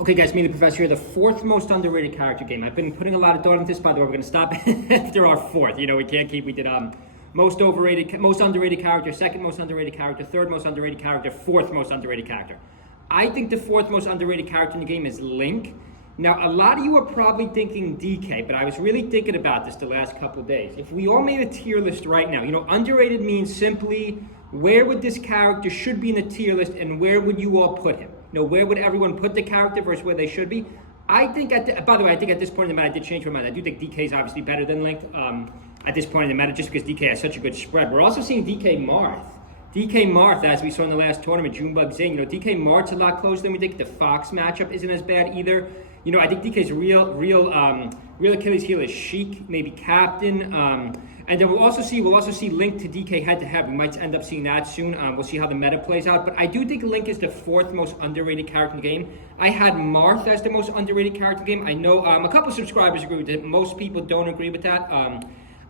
Okay, guys, me, the professor here, the fourth most underrated character game. I've been putting a lot of thought into this. By the way, we're going to stop after our fourth. You know, we can't keep. We did most underrated character, second most underrated character, third most underrated character, fourth most underrated character. I think the fourth most underrated character in the game is Link. Now, a lot of you are probably thinking DK, but I was really thinking about this the last couple of days. If we all made a tier list right now, you know, underrated means simply where would this character should be in the tier list and where would you all put him? You know, where would everyone put the character versus where they should be? I think, by the way, I think at this point in the matter, I did change my mind. I do think DK is obviously better than Link at this point in the matter, just because DK has such a good spread. We're also seeing DK Marth. DK Marth, as we saw in the last tournament, Junebug Zane, you know, DK Marth's a lot closer than we think. The Fox matchup isn't as bad either. You know, I think DK's real Achilles heel is Sheik, maybe Captain. And then we'll also see Link to DK head-to-head. We might end up seeing that soon. We'll see how the meta plays out. But I do think Link is the fourth most underrated character in the game. I had Marth as the most underrated character in the game. I know a couple subscribers agree with it. Most people don't agree with that.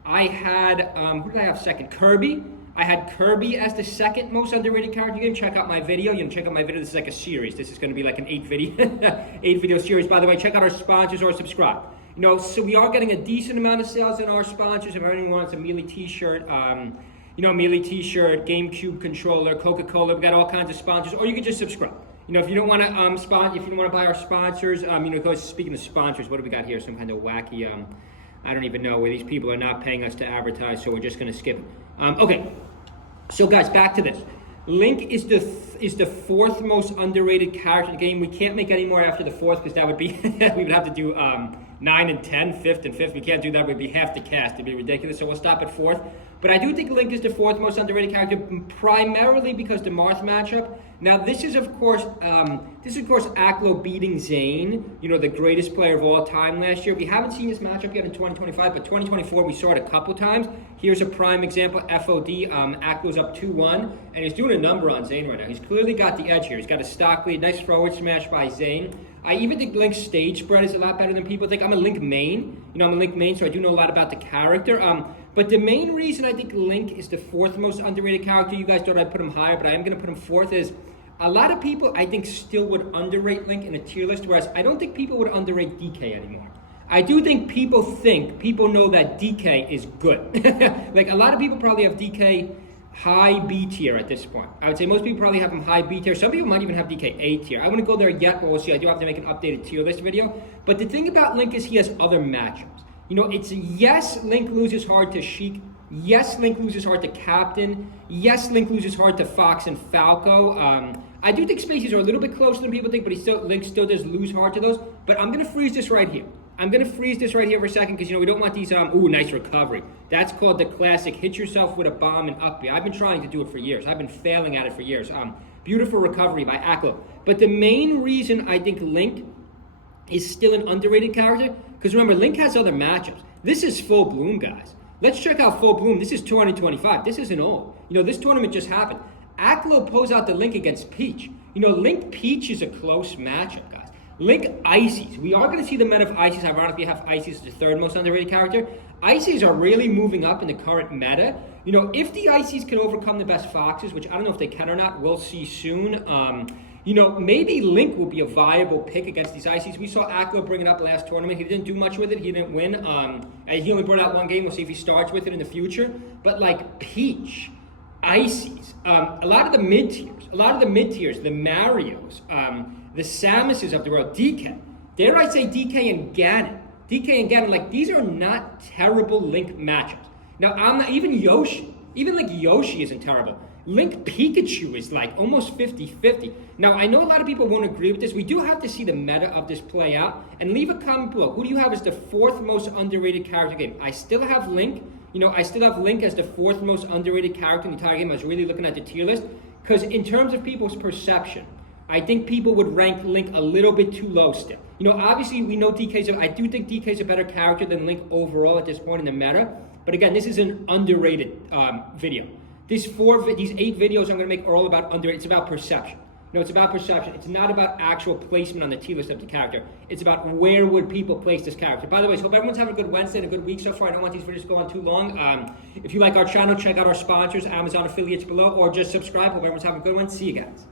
I had, who did I have second? Kirby. I had Kirby as the second most underrated character in the game. Check out my video. You know, check out my video. This is like a series. This is going to be like an 8-video series. By the way, check out our sponsors or subscribe. You know, so we are getting a decent amount of sales in our sponsors. If anyone wants a Melee t-shirt, Melee t-shirt, GameCube controller, Coca-Cola, we got all kinds of sponsors. Or you can just subscribe. You know, if you don't want to if you don't want to buy our sponsors, speaking of sponsors, what do we got here? Some kind of wacky, I don't even know, where these people are not paying us to advertise, so we're just going to skip it. Okay, so guys, back to this. Link is the fourth most underrated character in the game. We can't make any more after the fourth because that would be we would have to do 9 and 10, fifth and fifth. We can't do that. We'd be half the cast. It'd be ridiculous. So we'll stop at fourth. But I do think Link is the fourth most underrated character, primarily because the Marth matchup. Now, this is of course Aklo beating Zane, you know, the greatest player of all time last year. We haven't seen this matchup yet in 2025, but 2024 we saw it a couple times. Here's a prime example. FOD, Aklo's up 2-1, and he's doing a number on Zane right now. He's clearly got the edge here. He's got a stock lead, nice forward smash by Zane. I even think Link's stage spread is a lot better than people think. I'm a Link main. You know, I'm a Link main, so I do know a lot about the character. But the main reason I think Link is the fourth most underrated character, you guys thought I'd put him higher, but I am going to put him fourth, is a lot of people, I think, still would underrate Link in a tier list, whereas I don't think people would underrate DK anymore. I do think people know that DK is good. Like, a lot of people probably have DK high B tier at this point. I would say most people probably have him high B tier. Some people might even have DK A tier. I wouldn't go there yet, but we'll see. I do have to make an updated tier list video. But the thing about Link is he has other matchups. You know, it's yes, Link loses hard to Sheik. Yes, Link loses hard to Captain. Yes, Link loses hard to Fox and Falco. I do think spaces are a little bit closer than people think, but Link still does lose hard to those. But I'm going to freeze this right here. I'm going to freeze this right here for a second because, you know, we don't want these, nice recovery. That's called the classic hit yourself with a bomb and up B. I've been trying to do it for years. I've been failing at it for years. Beautiful recovery by Aklo. But the main reason I think Link is still an underrated character, because remember, Link has other matchups. This is full bloom, guys. Let's check out full bloom. This is 2025. This isn't old. You know, this tournament just happened. Aklo pulls out the Link against Peach. You know, Link Peach is a close matchup, guys. Link Ices. We are going to see the meta of Ices. Ironically, have Ices as the third most underrated character. Ices are really moving up in the current meta. You know, if the Ices can overcome the best Foxes, which I don't know if they can or not, we'll see soon. You know, maybe Link will be a viable pick against these Ices. We saw Aklo bring it up last tournament. He didn't do much with it. He didn't win. And he only brought out one game. We'll see if he starts with it in the future. But like Peach, Ices, a lot of the mid-tiers, the Marios, the Samuses of the world, DK. Dare I say DK and Ganon, like, these are not terrible Link matchups. Now, I'm not, even Yoshi isn't terrible. Link Pikachu is like almost 50-50. Now, I know a lot of people won't agree with this. We do have to see the meta of this play out. And leave a comment below. Who do you have as the fourth most underrated character game? I still have Link. You know, I still have Link as the fourth most underrated character in the entire game. I was really looking at the tier list. Because in terms of people's perception, I think people would rank Link a little bit too low still. You know, obviously, we know I do think DK's a better character than Link overall at this point in the meta. But again, this is an underrated video. These 8 videos I'm going to make are all about underrated. It's about perception. No, it's about perception. It's not about actual placement on the tier list of the character. It's about where would people place this character. By the way, so hope everyone's having a good Wednesday and a good week so far. I don't want these videos to go on too long. If you like our channel, check out our sponsors, Amazon affiliates below, or just subscribe. Hope everyone's having a good one. See you guys.